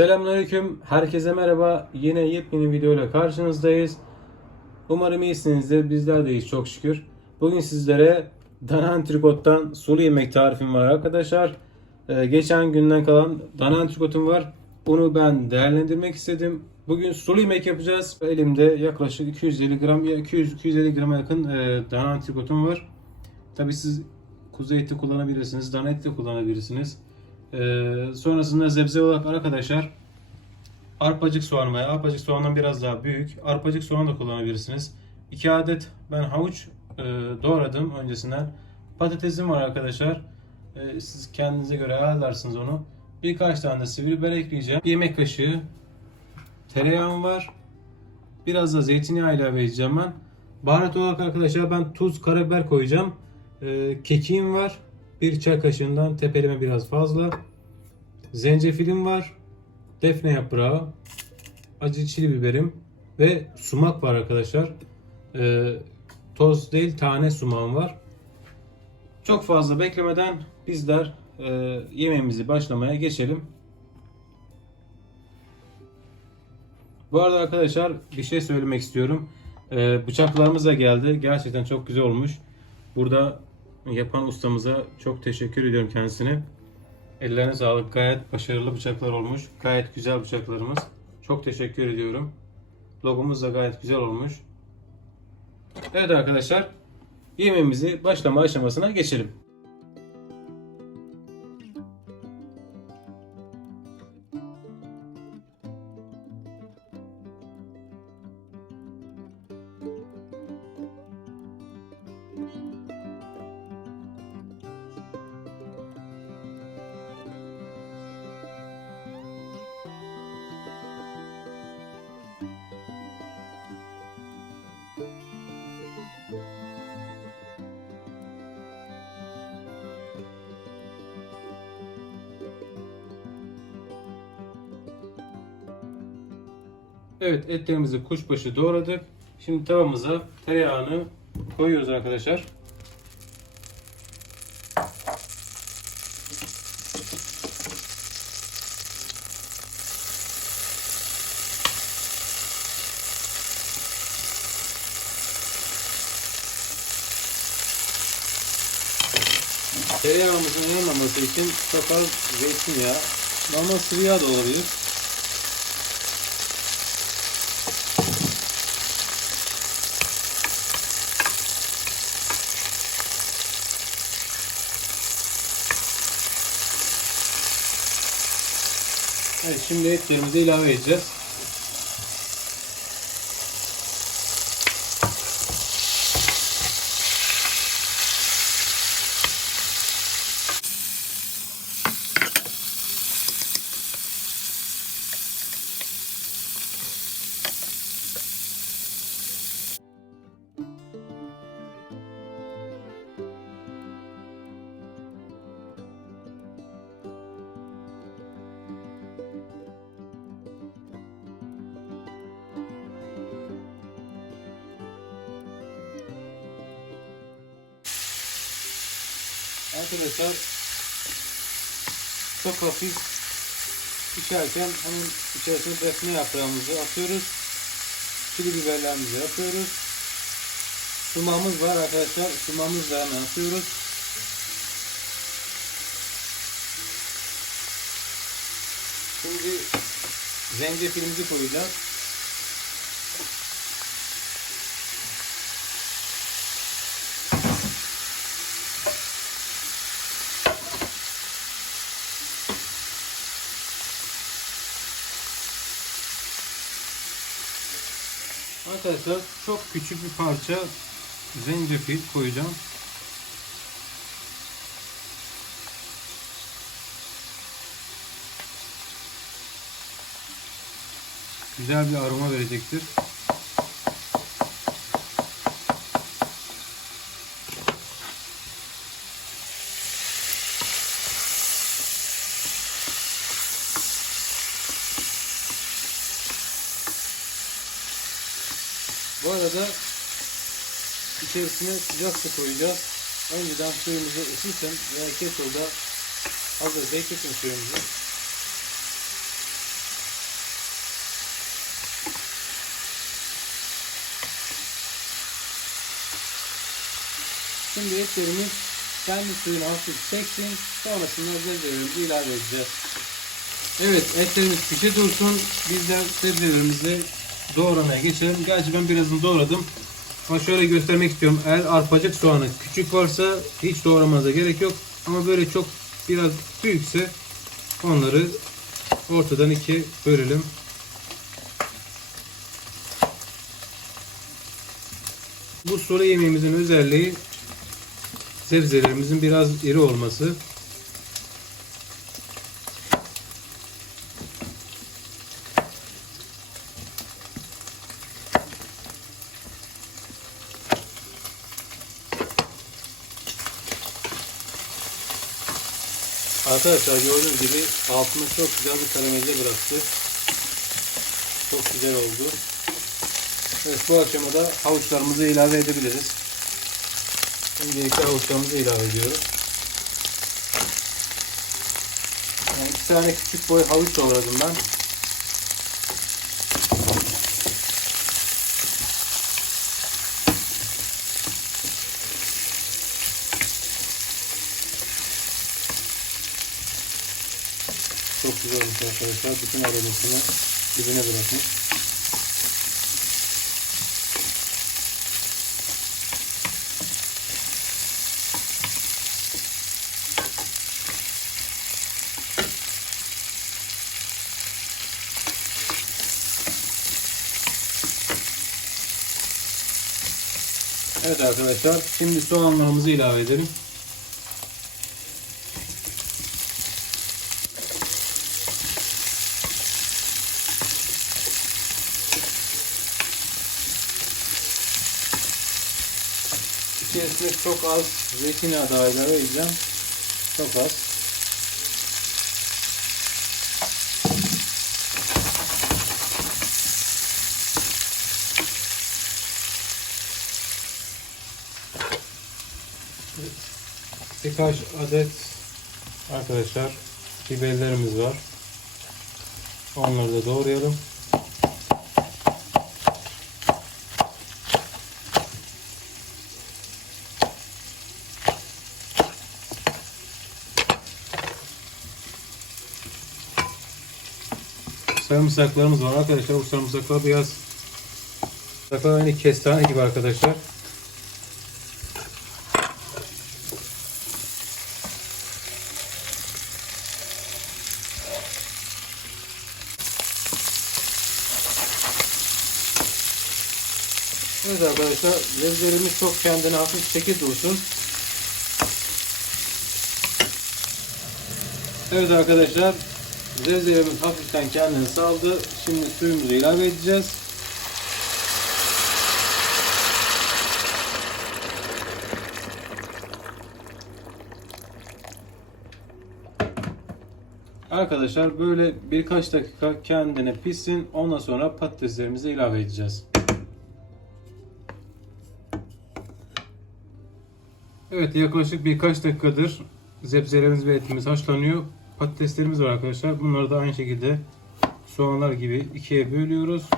Selamünaleyküm. Herkese merhaba. Yine yepyeni videoyla karşınızdayız. Umarım iyisinizdir. Bizler de iyiyiz çok şükür. Bugün sizlere dana antrikottan sulu yemek tarifim var arkadaşlar. Ee, geçen günden kalan dana antrikotum var. Bunu ben değerlendirmek istedim. Bugün sulu yemek yapacağız. Elimde yaklaşık 250 gram ya 200-250 grama yakın e, dana antrikotum var. Tabi siz kuzu eti kullanabilirsiniz, dana eti de kullanabilirsiniz. Ee, sonrasında sebze olarak arkadaşlar arpacık soğan veya arpacık soğandan biraz daha büyük arpacık soğan da kullanabilirsiniz. 2 adet ben havuç e, doğradım öncesinden. Patatesim var arkadaşlar. Ee, siz kendinize göre ayarlarsınız onu. Birkaç tane de sivri biber ekleyeceğim. Bir yemek kaşığı tereyağım var. Biraz da zeytinyağı ilave edeceğim ben. Baharat olarak arkadaşlar ben tuz, karabiber koyacağım. Ee, kekiğim var. Bir çay kaşığından tepeleme biraz fazla. Zencefilim var. Defne yaprağı. Acı çili biberim. Ve sumak var arkadaşlar. Ee, toz değil tane sumağım var. Çok fazla beklemeden bizler e, yemeğimizi başlamaya geçelim. Bu arada arkadaşlar bir şey söylemek istiyorum. Ee, bıçaklarımız da geldi. Gerçekten çok güzel olmuş. Burada yapan ustamıza çok teşekkür ediyorum kendisine. Ellerine sağlık. Gayet başarılı bıçaklar olmuş. Gayet güzel bıçaklarımız. Çok teşekkür ediyorum. Logomuz da gayet güzel olmuş. Evet arkadaşlar. Yemeğimizi başlama aşamasına geçelim. Evet etlerimizi kuşbaşı doğradık. Şimdi tavamıza tereyağını koyuyoruz arkadaşlar. Tereyağımızın yanmaması için çok az zeytinyağı, normal sıvı yağ da olabilir. Evet şimdi etlerimizi ilave edeceğiz. Arkadaşlar çok hafif pişerken onun içerisine defne yaprağımızı atıyoruz. Çili biberlerimizi atıyoruz. Sumağımız var arkadaşlar. Sumağımızı da hemen atıyoruz. Şimdi zencefilimizi koyacağız. Arkadaşlar çok küçük bir parça zencefil koyacağım. Güzel bir aroma verecektir. Arada içerisine sıcak su koyacağız. Önceden suyumuzu ısıtın veya kettle'da hazır bekletin suyumuzu. Şimdi etlerimiz kendi suyunu hafif çeksin. Sonrasında sebzelerimizi ilave edeceğiz. Evet etlerimiz pişe dursun. Biz de sebzelerimizi doğramaya geçelim. Gerçi ben birazını doğradım. Ama şöyle göstermek istiyorum. Eğer arpacık soğanı küçük varsa hiç doğramaza gerek yok. Ama böyle çok biraz büyükse onları ortadan iki bölelim. Bu sulu yemeğimizin özelliği sebzelerimizin biraz iri olması. Arkadaşlar gördüğünüz gibi altını çok güzel bir karamelize bıraktı. Çok güzel oldu. Evet bu aşamada havuçlarımızı ilave edebiliriz. Öncelikle havuçlarımızı ilave ediyoruz. Yani iki tane küçük boy havuç doğradım ben. Çok güzel olmuş arkadaşlar. Bütün aromasını dibine bırakmış. Evet arkadaşlar şimdi soğanlarımızı ilave edelim. İçerisine çok az zeytinyağı da ilave edeceğim. Çok az. Birkaç adet arkadaşlar biberlerimiz var. Onları da doğrayalım. Sarımsaklarımız var arkadaşlar. Bu sarımsaklar biraz sarımsaklar aynı kestane gibi arkadaşlar. Evet arkadaşlar sebzelerimiz çok kendine hafif çekil dursun. Evet arkadaşlar sebzelerimiz hafiften kendini saldı. Şimdi suyumuzu ilave edeceğiz. Arkadaşlar böyle birkaç dakika kendine pişsin. Ondan sonra patateslerimizi ilave edeceğiz. Evet yaklaşık birkaç dakikadır zebzelerimiz ve etimiz haşlanıyor. Patateslerimiz var arkadaşlar. Bunları da aynı şekilde soğanlar gibi ikiye bölüyoruz.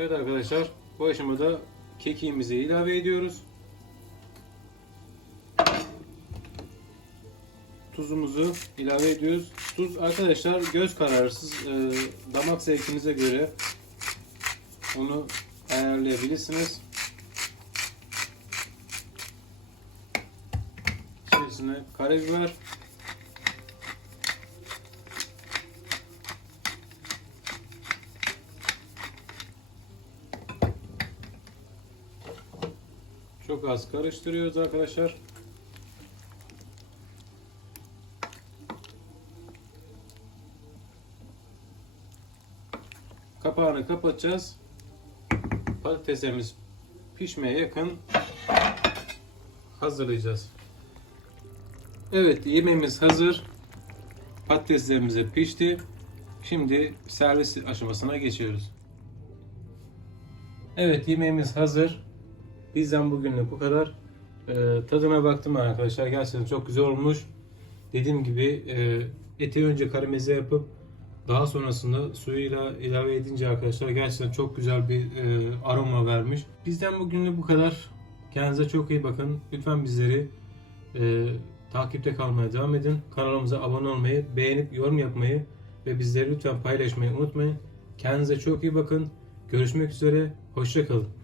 Evet arkadaşlar bu aşamada kekiğimizi ilave ediyoruz. Tuzumuzu ilave ediyoruz. Tuz arkadaşlar göz kararsız e, damak zevkinize göre onu ayarlayabilirsiniz. İçerisine karabiber Çok az karıştırıyoruz arkadaşlar. Kapağını kapatacağız. patateslerimiz pişmeye yakın hazırlayacağız. Evet yemeğimiz hazır. Patateslerimiz de pişti. Şimdi servis aşamasına geçiyoruz. Evet yemeğimiz hazır. Bizden bugünlük bu kadar. Ee, tadına baktım arkadaşlar. Gerçekten çok güzel olmuş. Dediğim gibi e, eti önce karamelize yapıp daha sonrasında suyuyla ilave edince arkadaşlar gerçekten çok güzel bir e, aroma vermiş. Bizden bugünlük bu kadar. Kendinize çok iyi bakın. Lütfen bizleri e, takipte kalmaya devam edin. Kanalımıza abone olmayı, beğenip yorum yapmayı ve bizleri lütfen paylaşmayı unutmayın. Kendinize çok iyi bakın. Görüşmek üzere. Hoşçakalın.